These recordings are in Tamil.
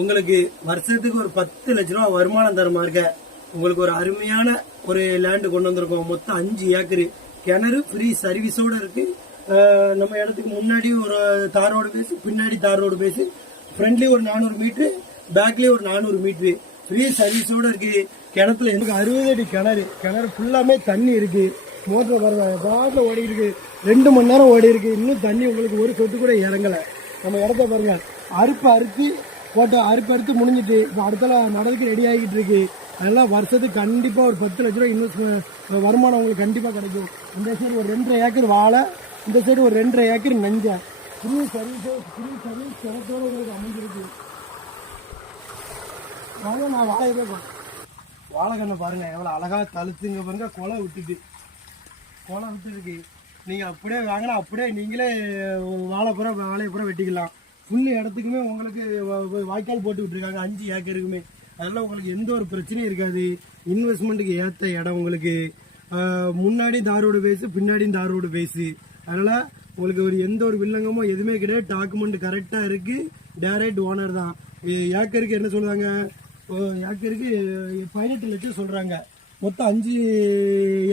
உங்களுக்கு வருஷத்துக்கு ஒரு 10 லட்ச ரூபா வருமானம் தர மாதிரி உங்களுக்கு ஒரு அருமையான ஒரு லேண்டு கொண்டு வந்திருக்கோம். மொத்தம் 5 ஏக்கர், கிணறு ஃப்ரீ சர்வீஸோட இருக்கு. நம்ம இடத்துக்கு முன்னாடி ஒரு தார் ரோடு பேசு, பின்னாடி தார் ரோடு பேசு, ஃப்ரண்ட்லி ஒரு 400 மீட்டரு, பேக்லயே ஒரு 400 மீட்டரு ஃப்ரீ சர்வீஸோட இருக்கு. கிணத்துல எனக்கு 60 அடி கிணறு ஃபுல்லாமே தண்ணி இருக்கு. மோட்டர் பாருங்க பாட்டில் ஓடி இருக்கு, 2 மணி நேரம் ஓடி இருக்கு. இன்னும் தண்ணி உங்களுக்கு ஒரு சொட்டு கூட இறங்கலை. நம்ம இடத்த பாருங்க, அறுத்து அறுத்து முடிஞ்சிட்டு இப்போ அடுத்தல நடவுக்கு ரெடி ஆகிட்டு இருக்கு. அதெல்லாம் வருஷத்துக்கு கண்டிப்பாக ஒரு 10 லட்ச ரூபா இன்வெஸ்ட்மெண்ட் வருமானம் உங்களுக்கு கண்டிப்பாக கிடைக்கும். இந்த சைடு ஒரு 2.5 ஏக்கர் வாழை, இந்த சைடு ஒரு 2.5 ஏக்கர் நஞ்சை. ஃப்ரீ சர்வீஸ் கிணத்தோடு உங்களுக்கு அமைஞ்சிருக்கு. வாங்க நான் வாழை கண்ணை பாருங்கள் எவ்வளோ அழகாக தழுத்துங்க பாருங்க. கொலை விட்டுருக்கு. நீங்கள் அப்படியே வாங்கினா அப்படியே நீங்களே வாழையை பூரா வெட்டிக்கலாம். ஃபுல்லு இடத்துக்குமே உங்களுக்கு வாய்க்கால் போட்டு விட்டுருக்காங்க 5 ஏக்கருக்குமே. அதெல்லாம் உங்களுக்கு எந்த ஒரு பிரச்சனையும் இருக்காது. இன்வெஸ்ட்மெண்ட்டுக்கு ஏற்ற இடம் உங்களுக்கு. முன்னாடி தாரோடு பேஸு, பின்னாடியும் தாரோடு பேஸு. அதனால் உங்களுக்கு எந்த ஒரு வில்லங்கமோ எதுவுமே கிடையாது. டாக்குமெண்ட் கரெக்டாக இருக்குது. டைரக்ட் ஓனர் தான். ஏக்கருக்கு என்ன சொல்கிறாங்க, ஏக்கருக்கு 18 லட்சம் சொல்கிறாங்க. மொத்தம் 5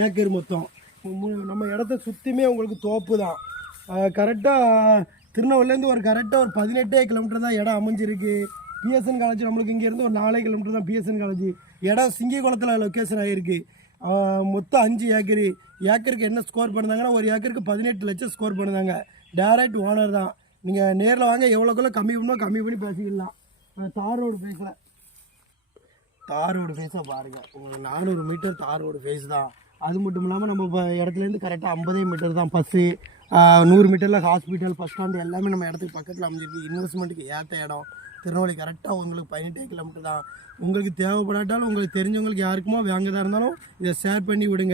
ஏக்கர் மொத்தம். நம்ம இடத்த சுற்றியுமே உங்களுக்கு தோப்பு தான். கரெக்டாக திருநெல்வேலியிலேருந்து ஒரு கரெக்டாக ஒரு 18 கிலோமீட்டர் தான் இடம் அமைஞ்சிருக்கு. பிஎஸ்என் காலேஜ் நம்மளுக்கு இங்கேருந்து ஒரு 4 கிலோமீட்டர் தான் பிஎஸ்என் காலேஜ். இடம் சிங்கிகுளத்தில் லொக்கேஷன் ஆகிருக்கு. மொத்தம் 5 ஏக்கரு. ஏக்கருக்கு என்ன ஸ்கோர் பண்ணுறாங்கன்னா ஒரு ஏக்கருக்கு 18 லட்சம் ஸ்கோர் பண்ணுறாங்க. டைரக்ட் ஓனர் தான். நீங்கள் நேரில் வாங்க, எவ்வளோக்குள்ள கம்மி பண்ணி பேசிக்கலாம். தார் ரோடு ஃபேஸாக பாருங்கள். உங்களுக்கு 400 மீட்டர் தார் ரோடு ஃபேஸ் தான். அது மட்டும் இல்லாமல் நம்ம இப்போ இடத்துலேருந்து கரெக்டாக 50 மீட்டர் தான் பஸ்ஸு. 100 மீட்டரில் ஹாஸ்பிட்டல், பஸ் ஸ்டாண்டு எல்லாமே நம்ம இடத்துக்கு பக்கத்தில் அமைஞ்சிருக்கு. இன்வெஸ்ட்மெண்ட்டுக்கு ஏற்ற இடம். திருநெல்வேலி கரெக்டாக உங்களுக்கு 18 கிலோமீட்டர் தான். உங்களுக்கு தேவைப்படாட்டாலும் உங்களுக்கு தெரிஞ்சவங்களுக்கு யாருக்குமோ வாங்கதாக இருந்தாலும் இதை ஷேர் பண்ணி விடுங்க.